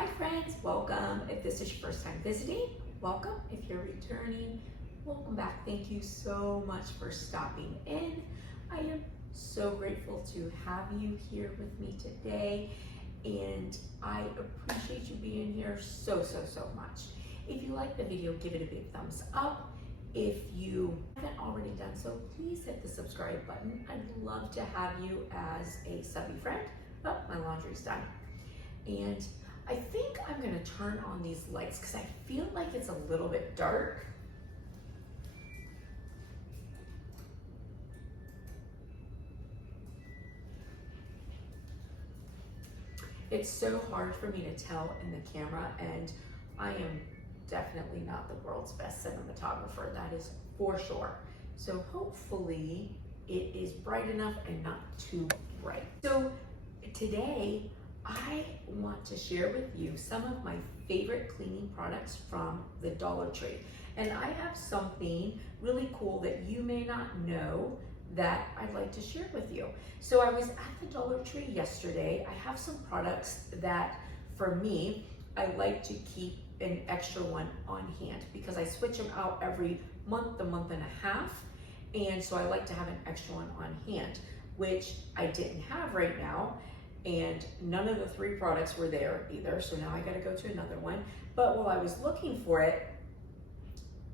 Hi friends, welcome. If this is your first time visiting, welcome. If you're returning, welcome back. Thank you so much for stopping in. I am so grateful to have you here with me today, and I appreciate you being here so much. If you like the video, give it a big thumbs up. If you haven't already done so, please hit the subscribe button. I'd love to have you as a subby friend. Oh, my laundry's done. And I think I'm gonna turn on these lights because I feel like it's a little bit dark. It's so hard for me to tell in the camera, and I am definitely not the world's best cinematographer, that is for sure. So hopefully it is bright enough and not too bright. So today I want to share with you some of my favorite cleaning products from the Dollar Tree. And I have something really cool that you may not know that I'd like to share with you. So I was at the Dollar Tree yesterday. I have some products that, for me, I like to keep an extra one on hand because I switch them out every month, a month and a half. And so I like to have an extra one on hand, which I didn't have right now. And none of the three products were there either. So now I gotta go to another one. But while I was looking for it,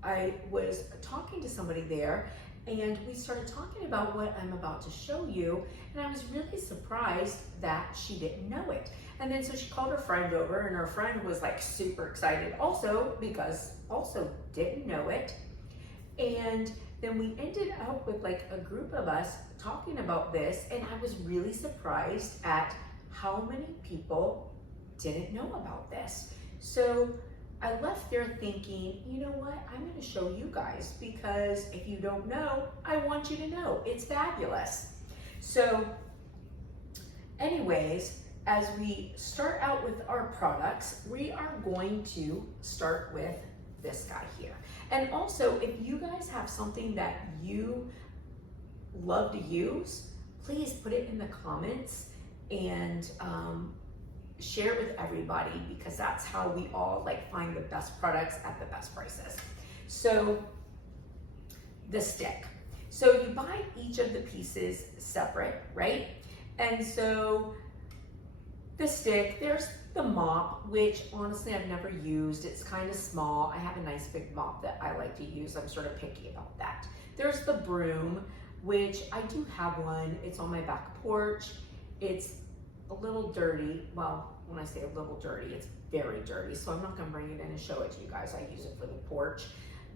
I was talking to somebody there, and we started talking about what I'm about to show you, and I was really surprised that she didn't know it. And then so she called her friend over, and her friend was like super excited also, because also didn't know it. And then we ended up with like a group of us talking about this, and I was really surprised at how many people didn't know about this. So I left there thinking, you know what, I'm gonna show you guys, because if you don't know, I want you to know. It's fabulous. So anyways, as we start out with our products, we are going to start with this guy here. And also, if you guys have something that you love to use, please put it in the comments and share it with everybody, because that's how we all like find the best products at the best prices. So the stick. So you buy each of the pieces separate, right? And so the stick, there's the mop, which honestly I've never used. It's kind of small. I have a nice big mop that I like to use. I'm sort of picky about that. There's the broom, which I do have one. It's on my back porch. It's a little dirty. Well, when I say a little dirty, it's very dirty. So I'm not gonna bring it in and show it to you guys. I use it for the porch,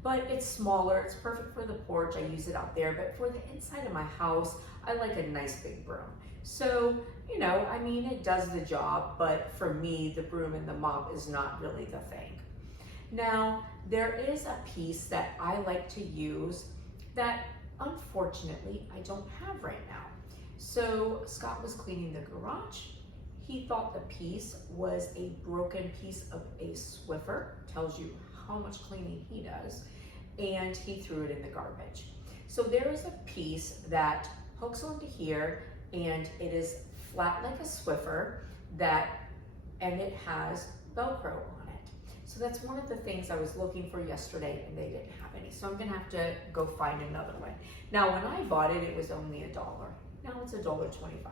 but it's smaller. It's perfect for the porch. I use it out there, but for the inside of my house, I like a nice big broom. So, you know, I mean, it does the job, but for me, the broom and the mop is not really the thing. Now, there is a piece that I like to use that unfortunately I don't have right now. So Scott was cleaning the garage. He thought the piece was a broken piece of a Swiffer, tells you how much cleaning he does, and he threw it in the garbage. So there is a piece that hooks onto here, and it is flat like a Swiffer, and it has Velcro on it. So that's one of the things I was looking for yesterday, and they didn't have any. So I'm gonna have to go find another one. Now, when I bought it, it was only $1. Now it's $1.25.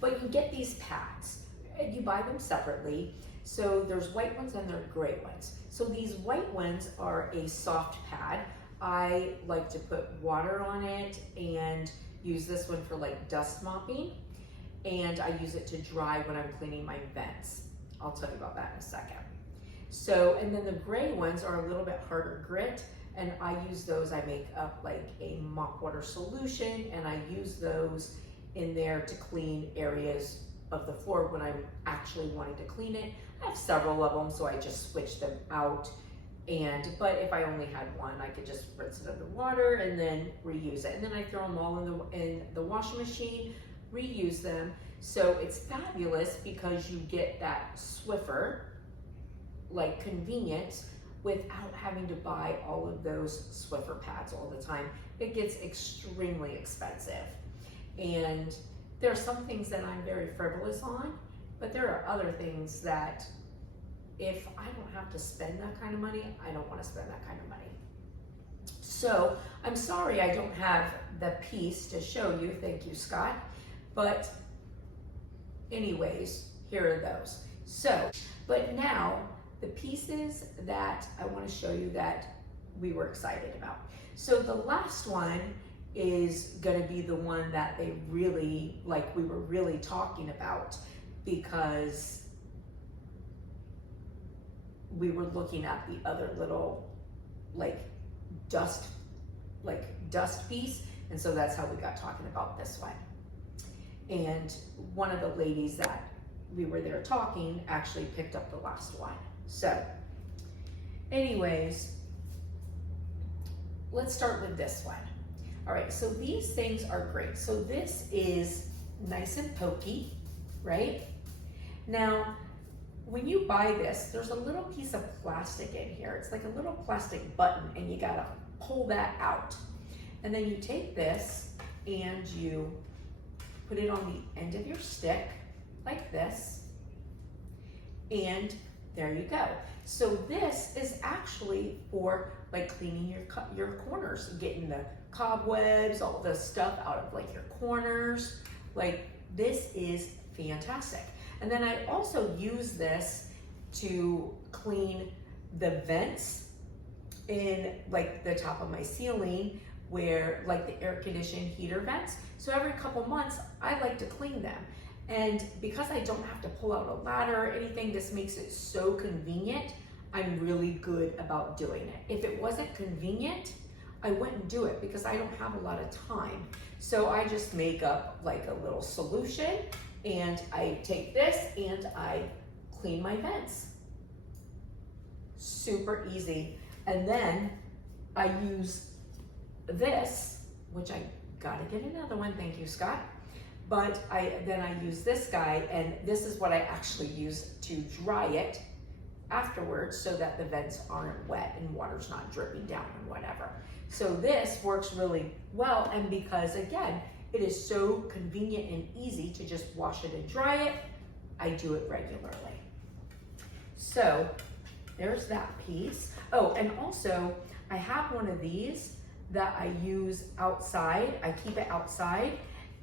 But you get these pads, and you buy them separately. So there's white ones and there are gray ones. So these white ones are a soft pad. I like to put water on it and use this one for like dust mopping. And I use it to dry when I'm cleaning my vents. I'll tell you about that in a second. So, and then the gray ones are a little bit harder grit, and I use those, I make up like a mop water solution, and I use those in there to clean areas of the floor when I'm actually wanting to clean it. I have several of them, so I just switch them out. But if I only had one, I could just rinse it under water and then reuse it. And then I throw them all in the washing machine, reuse them. So it's fabulous because you get that Swiffer, like convenience, without having to buy all of those Swiffer pads all the time. It gets extremely expensive. And there are some things that I'm very frivolous on, But there are other things that if I don't have to spend that kind of money, I don't want to spend that kind of money. So I'm sorry I don't have the piece to show you. Thank you, Scott. But anyways, here are those. So, but now the pieces that I want to show you that we were excited about. So the last one is going to be the one that they really, like we were really talking about, because we were looking at the other little dust piece, and so that's how we got talking about this one. And one of the ladies that we were there talking actually picked up the last one. So anyways, let's start with this one. All right, so these things are great. So this is nice and pokey, right? Now, when you buy this, there's a little piece of plastic in here. It's like a little plastic button, and you gotta pull that out. And then you take this and you put it on the end of your stick like this, and there you go. So this is actually for like cleaning your corners, getting the cobwebs, all the stuff out of like your corners. Like, this is fantastic. And then I also use this to clean the vents in like the top of my ceiling, where like the air conditioning heater vents. So every couple months I like to clean them. And because I don't have to pull out a ladder or anything, this makes it so convenient. I'm really good about doing it. If it wasn't convenient, I wouldn't do it because I don't have a lot of time. So I just make up like a little solution, and I take this and I clean my vents. Super easy. And then I use this, which I gotta get another one, thank you, Scott. But then I use this guy, and this is what I actually use to dry it afterwards so that the vents aren't wet and water's not dripping down and whatever. So this works really well, and because again, it is so convenient and easy to just wash it and dry it, I do it regularly. So there's that piece. Oh, and also I have one of these that I use outside. I keep it outside,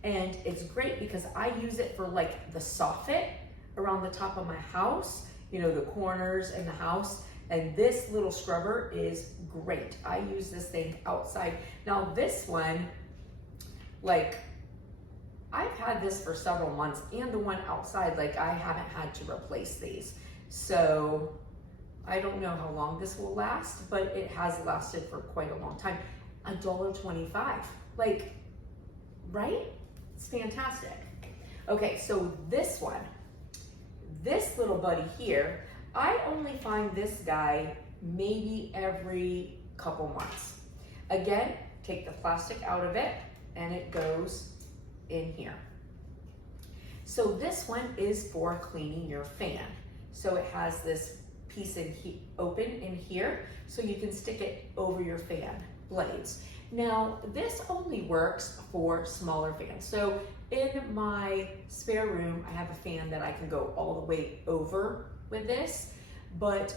and it's great because I use it for like the soffit around the top of my house, you know, the corners in the house. And this little scrubber is great. I use this thing outside. Now this one, like, I've had this for several months, and the one outside, like, I haven't had to replace these. So I don't know how long this will last, but it has lasted for quite a long time. $1.25, like, right? It's fantastic. Okay, so this one, this little buddy here, I only find this guy maybe every couple months. Again, take the plastic out of it, and it goes in here. So this one is for cleaning your fan. So it has this piece open in here, so you can stick it over your fan blades. Now, this only works for smaller fans. So in my spare room, I have a fan that I can go all the way over with this, but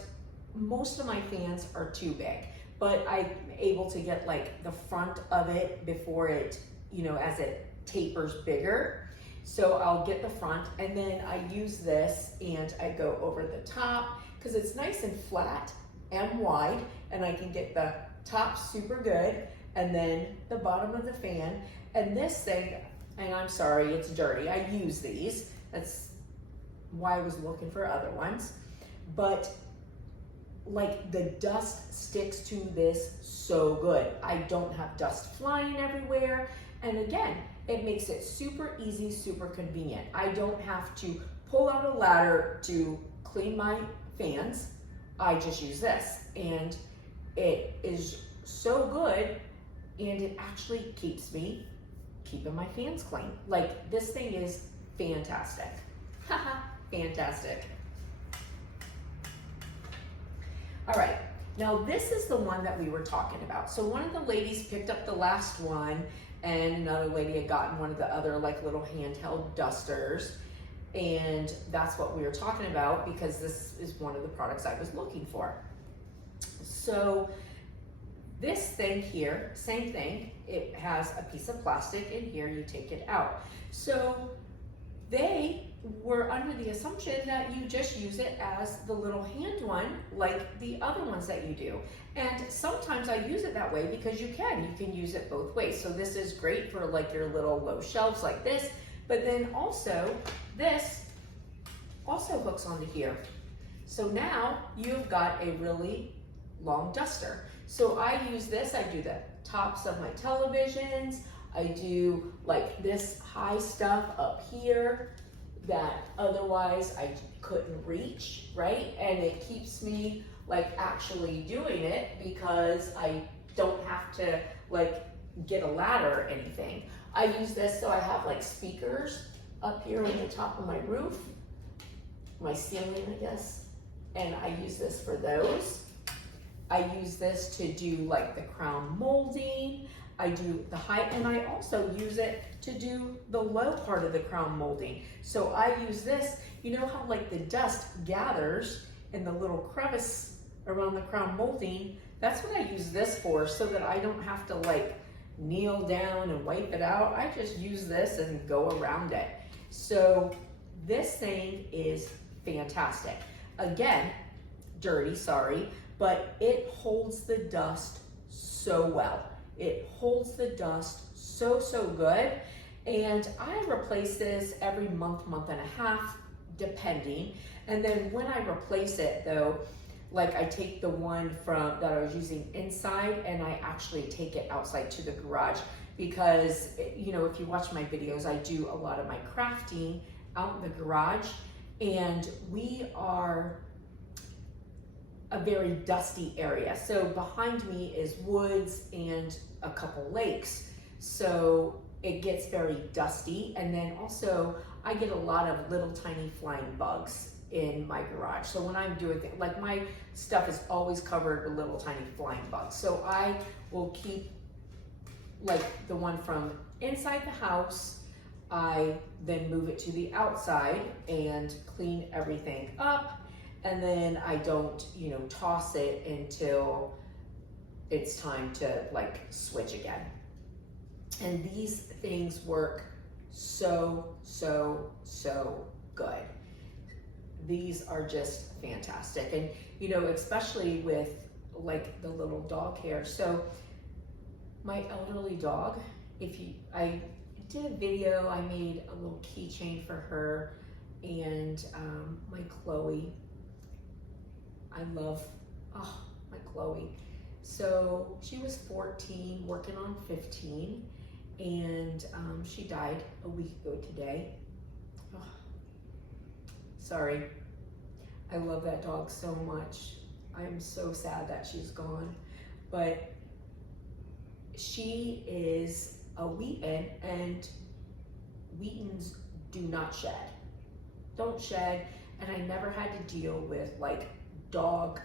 most of my fans are too big. But I'm able to get like the front of it before it, you know, as it tapers bigger. So I'll get the front, and then I use this and I go over the top because it's nice and flat and wide, and I can get the top super good, and then the bottom of the fan. And this thing, and I'm sorry, it's dirty. I use these. That's why I was looking for other ones. But like, the dust sticks to this so good. I don't have dust flying everywhere. And again, it makes it super easy, super convenient. I don't have to pull out a ladder to clean my fans. I just use this, and it is so good, and it actually keeps me keeping my fans clean. Like, this thing is fantastic. Haha, fantastic. All right, now this is the one that we were talking about. So one of the ladies picked up the last one, and another lady had gotten one of the other like little handheld dusters. And that's what we were talking about because this is one of the products I was looking for. So this thing here, same thing, it has a piece of plastic in here, you take it out. So they were under the assumption that you just use it as the little hand one like the other ones that you do. And sometimes I use it that way because you can use it both ways. So this is great for like your little low shelves like this, but then also this also hooks onto here. So now you've got a really long duster. So I use this, I do the tops of my televisions, I do like this high stuff up here that otherwise I couldn't reach, right? And it keeps me like actually doing it because I don't have to like get a ladder or anything. I use this so I have like speakers up here on the top of my roof, my ceiling, I guess, and I use this for those. I use this to do like the crown molding. I do the height, and I also use it to do the low part of the crown molding. So I use this, you know how like the dust gathers in the little crevice around the crown molding? That's what I use this for, so that I don't have to like kneel down and wipe it out. I just use this and go around it. So this thing is fantastic. Again, dirty, sorry, but it holds the dust so well. It holds the dust so good. And I replace this every month, month and a half, depending. And then when I replace it though, like I take the one from that I was using inside and I actually take it outside to the garage because, you know, if you watch my videos, I do a lot of my crafting out in the garage, and we are a very dusty area. So behind me is woods and a couple lakes. So it gets very dusty. And then also I get a lot of little tiny flying bugs in my garage. So when I'm doing things, like my stuff is always covered with little tiny flying bugs. So I will keep like the one from inside the house. I then move it to the outside and clean everything up. And then I don't, you know, toss it until it's time to like switch again. And these things work so good. These are just fantastic. And, you know, especially with like the little dog hair. So my elderly dog, I did a video, I made a little keychain for her, and my Chloe, I love, my Chloe. So she was 14, working on 15, and she died a week ago today. Oh, sorry. I love that dog so much. I'm so sad that she's gone, but she is a Wheaten, and Wheatens do not shed. Don't shed, and I never had to deal with like dog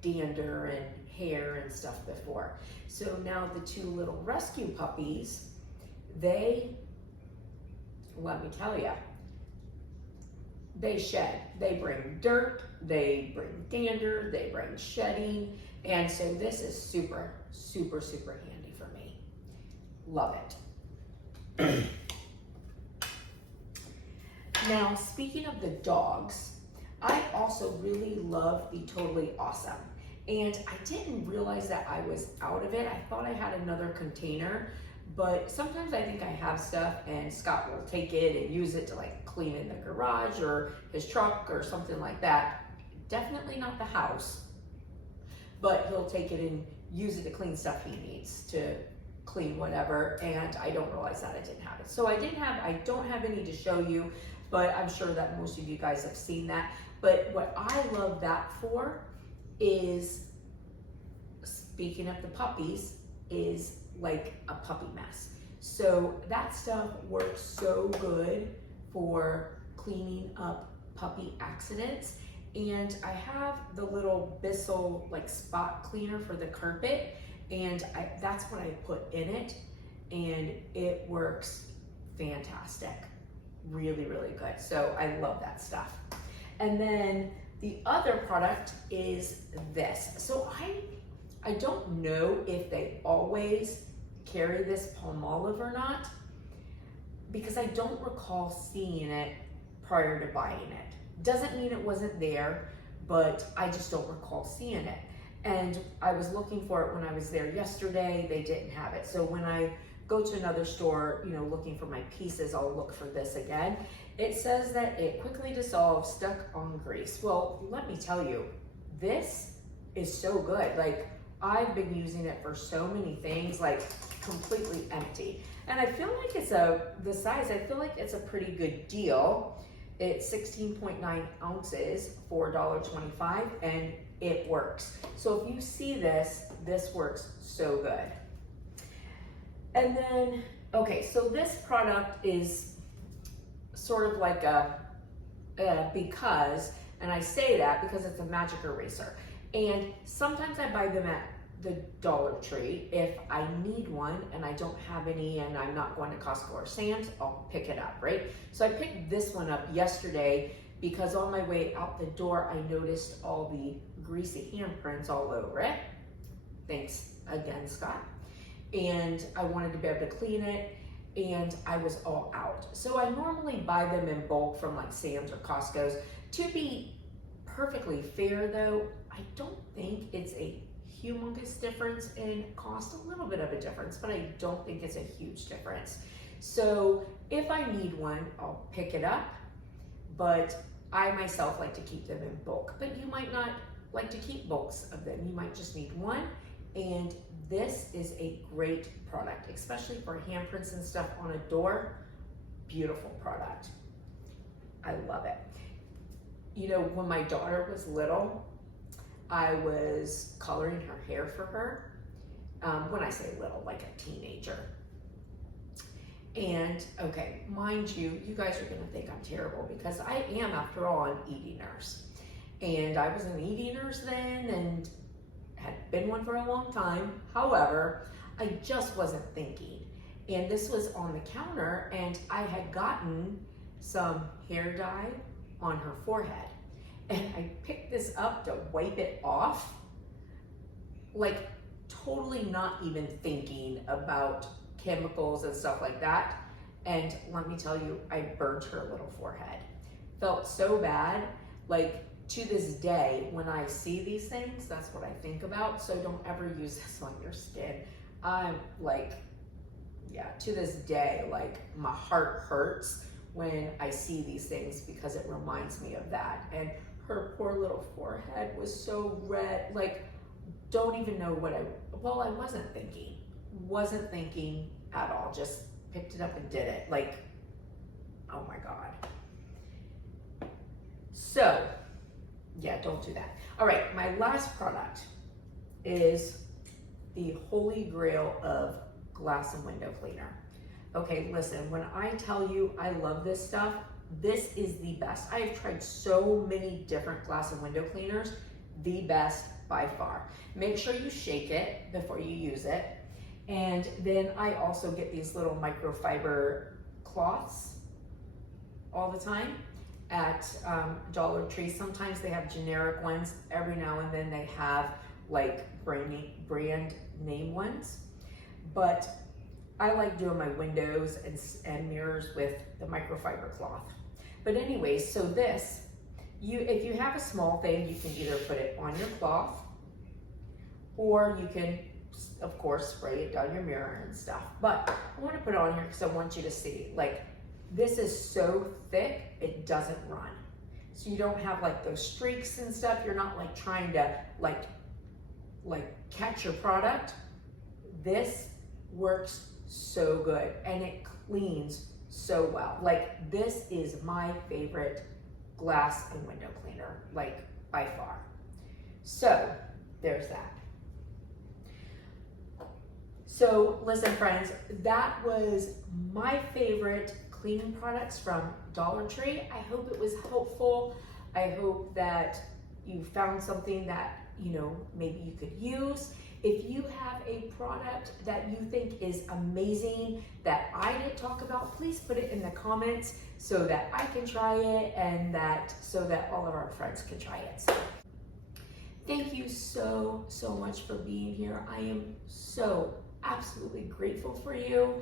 dander and hair and stuff before. So now the two little rescue puppies, they, let me tell you, they shed. They bring dirt, they bring dander, they bring shedding, and so this is super handy for me. Love it. Now, speaking of the dogs, I also really love the Totally Awesome. And I didn't realize that I was out of it. I thought I had another container, but sometimes I think I have stuff and Scott will take it and use it to like clean in the garage or his truck or something like that. Definitely not the house, but he'll take it and use it to clean stuff he needs to clean whatever, and I don't realize that I didn't have it. So I don't have any to show you, but I'm sure that most of you guys have seen that. But what I love that for is, speaking of the puppies, is like a puppy mess. So that stuff works so good for cleaning up puppy accidents. And I have the little Bissell like spot cleaner for the carpet, and that's what I put in it, and it works fantastic. really, really good. So I love that stuff. And then the other product is this. So I don't know if they always carry this Palmolive or not, because I don't recall seeing it prior to buying it. Doesn't mean it wasn't there, but I just don't recall seeing it. And I was looking for it when I was there yesterday. They didn't have it. So when I go to another store, you know, looking for my pieces, I'll look for this again. It says that it quickly dissolves stuck on grease. Well, let me tell you, this is so good. Like, I've been using it for so many things, like completely empty. And I feel like it's the size, I feel like it's a pretty good deal. It's 16.9 ounces for $1.25, and it works. So if you see this, this works so good. And then, okay, so this product is sort of like because, and I say that because it's a magic eraser. And sometimes I buy them at the Dollar Tree. If I need one and I don't have any and I'm not going to Costco or Sam's, I'll pick it up, right? So I picked this one up yesterday because on my way out the door, I noticed all the greasy handprints all over it. Thanks again, Scott. And I wanted to be able to clean it, and I was all out. So I normally buy them in bulk from like Sam's or Costco's. To be perfectly fair though, I don't think it's a humongous difference in cost, a little bit of a difference, but I don't think it's a huge difference. So if I need one, I'll pick it up, but I myself like to keep them in bulk. But you might not like to keep bulks of them. You might just need one, and this is a great product, especially for handprints and stuff on a door. Beautiful product. I love it. You know, when my daughter was little, I was coloring her hair for her. When I say little, like a teenager. And okay, mind you, you guys are gonna think I'm terrible because I am, after all, an ED nurse. And I was an ED nurse then and had been one for a long time. However, I just wasn't thinking. And this was on the counter, and I had gotten some hair dye on her forehead. And I picked this up to wipe it off, like totally not even thinking about chemicals and stuff like that. And let me tell you, I burnt her little forehead. Felt so bad. Like, to this day, when I see these things, that's what I think about. So don't ever use this on your skin. I'm like, yeah, to this day, like my heart hurts when I see these things because it reminds me of that. And her poor little forehead was so red. Like, don't even know what I wasn't thinking at all. Just picked it up and did it. Like, oh my God. So, yeah, don't do that. All right, my last product is the holy grail of glass and window cleaner. Okay, listen, when I tell you I love this stuff, this is the best. I have tried so many different glass and window cleaners, the best by far. Make sure you shake it before you use it. And then I also get these little microfiber cloths all the time at Dollar Tree. Sometimes they have generic ones. Every now and then they have like brand name ones. But I like doing my windows and mirrors with the microfiber cloth. But anyways, so this, if you have a small thing, you can either put it on your cloth, or you can, of course, spray it down your mirror and stuff. But I want to put it on here because I want you to see, like, this is so thick, it doesn't run. So you don't have like those streaks and stuff. You're not like trying to like catch your product. This works so good and it cleans so well. Like, this is my favorite glass and window cleaner, like by far. So there's that. So listen, friends, that was my favorite cleaning products from Dollar Tree. I hope it was helpful. I hope that you found something that, you know, maybe you could use. If you have a product that you think is amazing that I didn't talk about, please put it in the comments so that I can try it and so that all of our friends can try it. So thank you so much for being here. I am so absolutely grateful for you,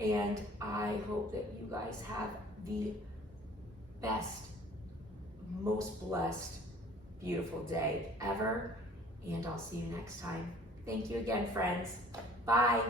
and I hope that you guys have the best, most blessed, beautiful day ever, and I'll see you next time. Thank you again, friends. Bye.